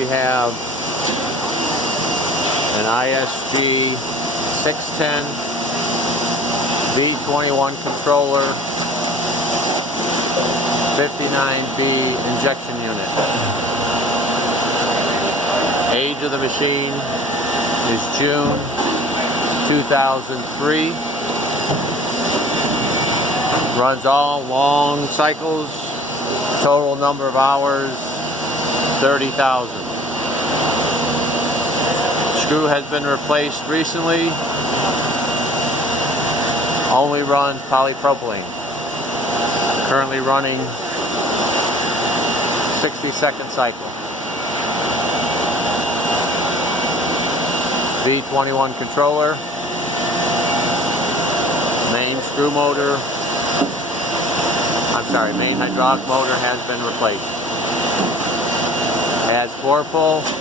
we have an ISGS610V21 controller, 59B injection unit. Age of the machine is June 2003. Runs all long cycles. Total number of hours 30,000. Screw has been replaced recently. Only runs polypropylene. Currently running 60-second cycle. V21 controller. Main screw motor. Main hydraulic motor has been replaced. Has 4-pull.